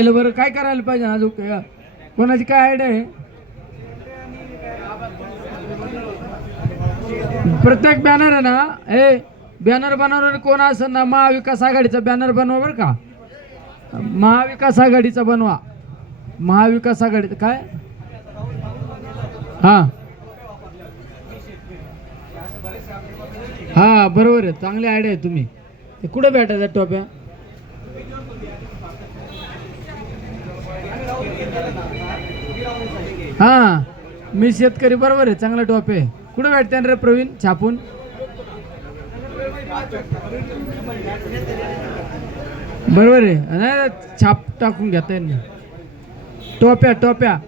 राहिलं बरं, काय करायला पाहिजे अजून? कोणाची काय आयडिया आहे? प्रत्येक बॅनर आहे ना, बॅनर बनवणार कोण असेल ना, महाविकास आघाडीचा बॅनर बनवा बरं का. महाविकास आघाडीचा बनवा. महाविकास आघाडीचा काय? हा हा बरोबर आहे, चांगली आयडिया आहे. तुम्ही ते कुठे भेटायच्या टोप्या? हा मी शेतकरी, बरोबर आहे, चांगला टॉप आहे. कुठे भेटते रे प्रवीण? छापून बरोबर आहे, नाही छाप टाकून घेता येईल. टोप्या टोप्या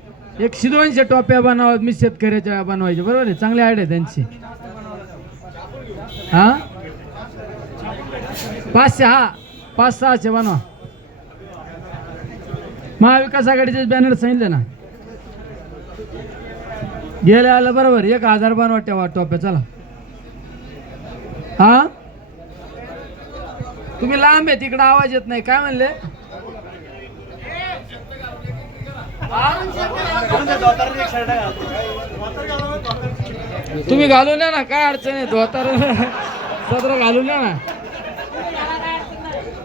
100-200 टोप्या बनवा, मी शेतकऱ्याच्या बनवायच्या, बरोबर आहे, चांगली आयडिया त्यांची. हा 500, हा 500-600 बनवा. महाविकास आघाडीचे बॅनर सांगितले ना, गेले आलं बरोबर. 1000 बनवा ठेवा टोप्या. चला हा तुम्ही लांब आहे, तिकडे आवाज येत नाही. काय म्हणले? तुम्ही घालून या ना, काय अडचण आहे? धोतर सदर घालून या ना.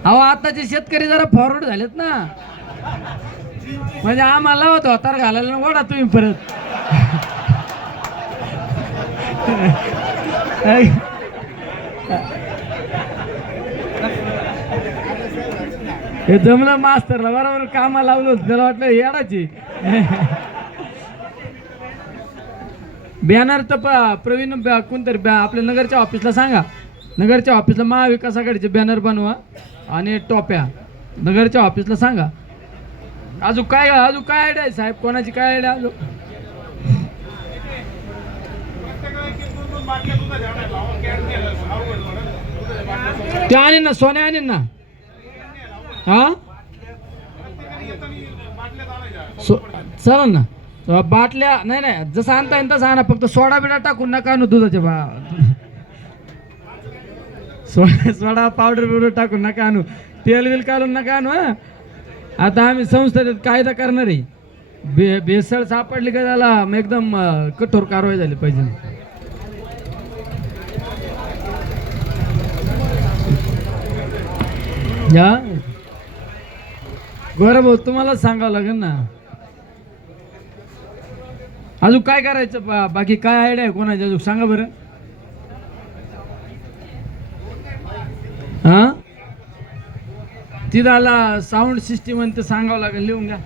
अहो आताचे शेतकरी जरा फॉरवर्ड झालेत ना, म्हणजे आम्हाला धोतर घालायला ओढा तुम्ही परत. हे जमलं मास्तरला, बरोबर कामा लावलं होतं, त्याला वाटलं येडाची. बॅनर तर प्रवीण कोणतरी आपल्या नगरच्या ऑफिसला सांगा, नगरच्या ऑफिसला महाविकास आघाडीचे बॅनर बनवा आणि टोप्या नगरच्या ऑफिसला सांगा. अजून काय आयडिया आहे साहेब? कोणाची काय आयडिया अजून? ते आणीन ना, सोन्या आणीन ना. हा चला ना, बाटल्या नाही जसं आणता येईल तसं आणा, फक्त सोडा बिडा टाकून नका आणू दुधाच्या सोडा पावडर बिवडर टाकून नका आणू, तेल बिल काढून नका आणू. आता आम्ही संस्थेत कायदा करणार आहे, भेसळ सापडली का त्याला एकदम कठोर कारवाई झाली पाहिजे. या बरं भाऊ, तुम्हाला सांगावं लागेल ना. अजून काय करायचं? बाकी काय आयडिया आहे कोणाची अजून? सांगा बरं. हा तिथं आला साऊंड सिस्टीम आणि ते सांगावं लागेल, लिहून घ्या.